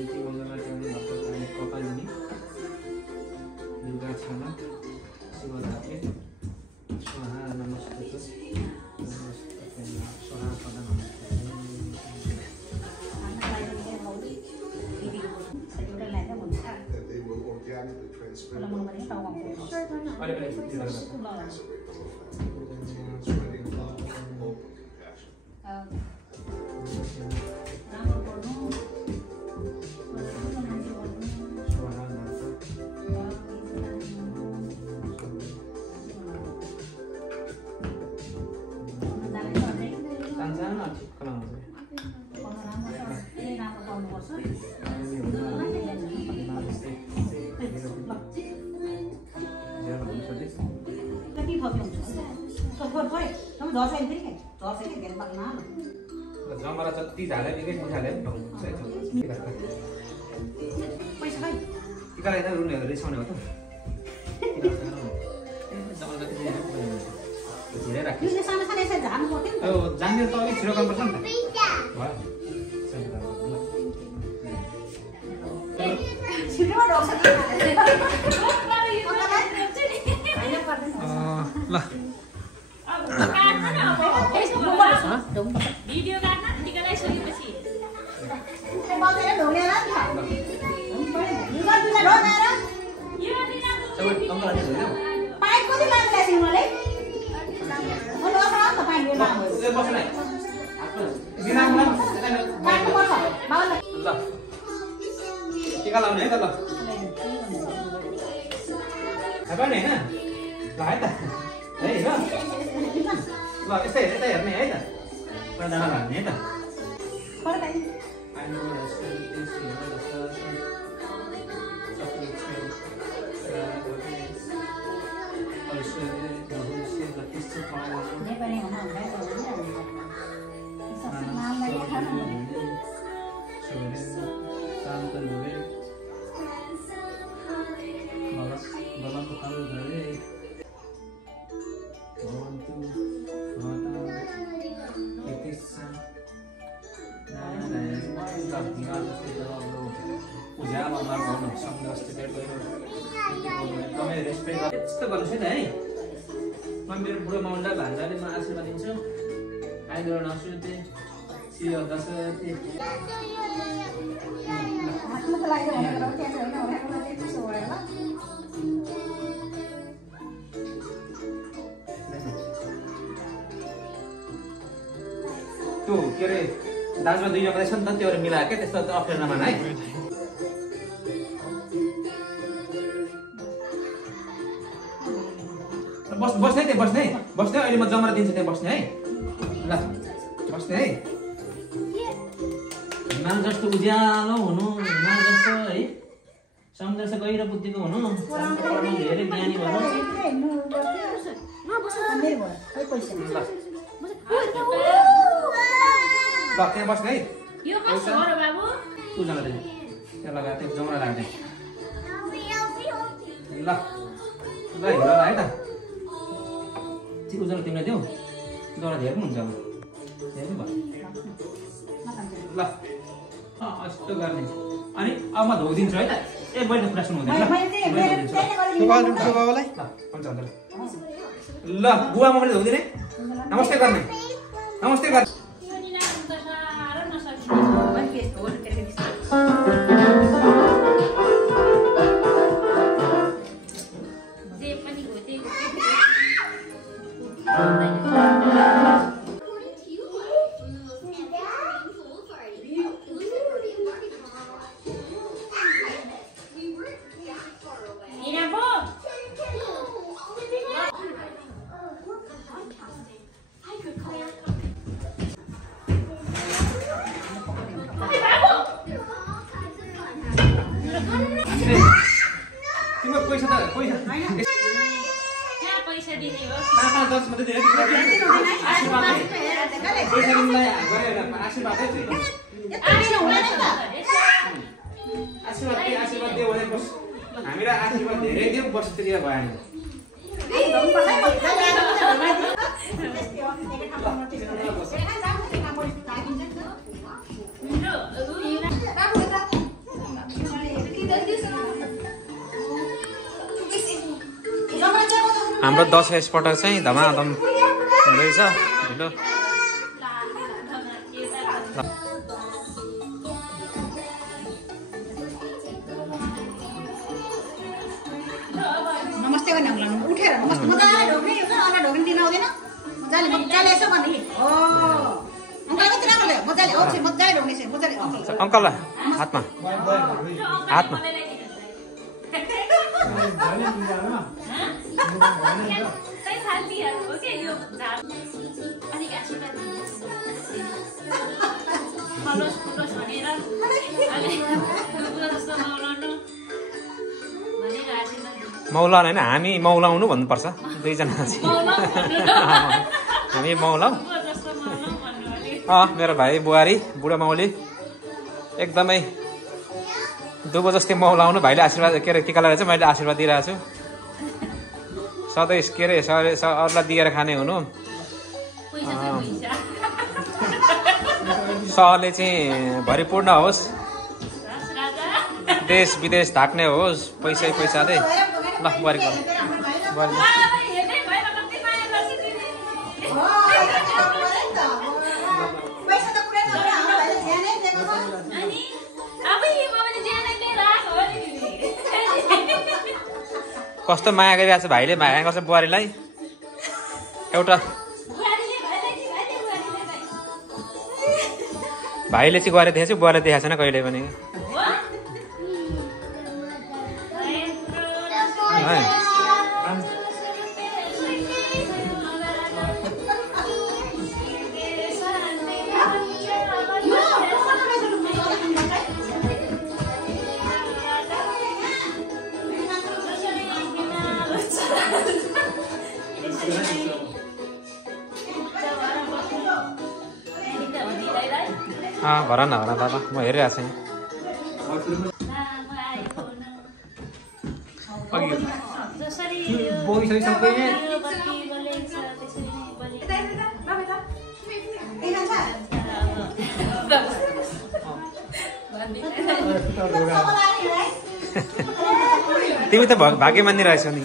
जयन्ती मङ्गलमा कपालिनी दुर्गा छाना शिव धापे स्वाहा नमस्ते स्वाहा पदा जमरा जति झाले निकै मुखाले पैसा खै टिका लगाइदा रुने रिसाउने हो त जान्ने त अलिक छिटो गर्नुपर्छ नि त ल भिडियो गर्न टिका लगाइसकेपछि टिका लाउने है त ल होइन ल है त है ल यस्तै हेर्ने है त प्रधान हाल्ने है त यस्तो गर्नुहोस् है त है म मेरो बुढो माउन्टलाई भान्जाले म आशीर्वाद दिन्छु आइदो नसुते शिव दशरथी त्यो के अरे दाजुमा दुईजना मात्रै छ नि त त्यो मिलाएर क्या त्यस्तो अप्ठ्यारो नमान है बस्ने अहिले म जमरा दिन्छु त्यहाँ बस्ने है ल बस्ने है हिमाल जस्तो उज्यालो हुनु हिमाल जस्तो है समुद्र जस्तो गहिरो बुद्धिको हुनु धेरै ज्ञानी भनु ल त्यहाँ बस्ने है उजाला दिने त्यहाँ लगाएर त्यो जमरा लाग्ने ल ल हिँड है त उजाला तिमीलाई दिउ जरा धेरै पनि हुन्छ अब धेरै भयो ल यस्तो गर्ने अनि अब म धोइदिन्छु है त ए बढी कुरा सुन्नु हुँदैन ल बुवा मम्मीले धोइदिने नमस्ते गर्ने नमस्ते गर्ने आशीर्वाद दियो भने बस हामीलाई आशीर्वाद धेरै दियो बस त्यति भएन हाम्रो दसैँ यसपटक चाहिँ धमाधम हुँदैछ ढिलो। नमस्ते गर्ने अङ्कल उठेर नमस्ते मजाले ढोक्ने अनि ढोक्ने दिन आउँदैन मजाले मजाले यसो गर्ने हो अङ्कल कति राम्रो मजाले आउँछ मजाले ढोक्ने छ मजाले अङ्कल हातमा हातमा मौलाउन होइन हामी मौलाउनु भन्नुपर्छ दुईजना चाहिँ हामी मौलाउ मेरो भाइ बुहारी बुढा मौली एकदमै दुबो जस्तै मौलाउनु भाइले आशीर्वाद के अरे टिका लगाएर चाहिँ मैले आशीर्वाद दिइरहेको छु सधैँ के अरे अरूलाई दिएर खाने हुनु सहरले चाहिँ भरिपूर्ण होस् देश विदेश ढाक्ने होस् पैसाले ल बुहारीको कस्तो माया गरिरहेको छ भाइले माया गर्छ बुहारीलाई एउटा भाइले चाहिँ बुहारी देखाएको छु बुहारीले देखाएको छैन कहिले पनि भर न बाबा म हेरिरहेको छु तिमी त भाग्य मान्ने रहेछौ नि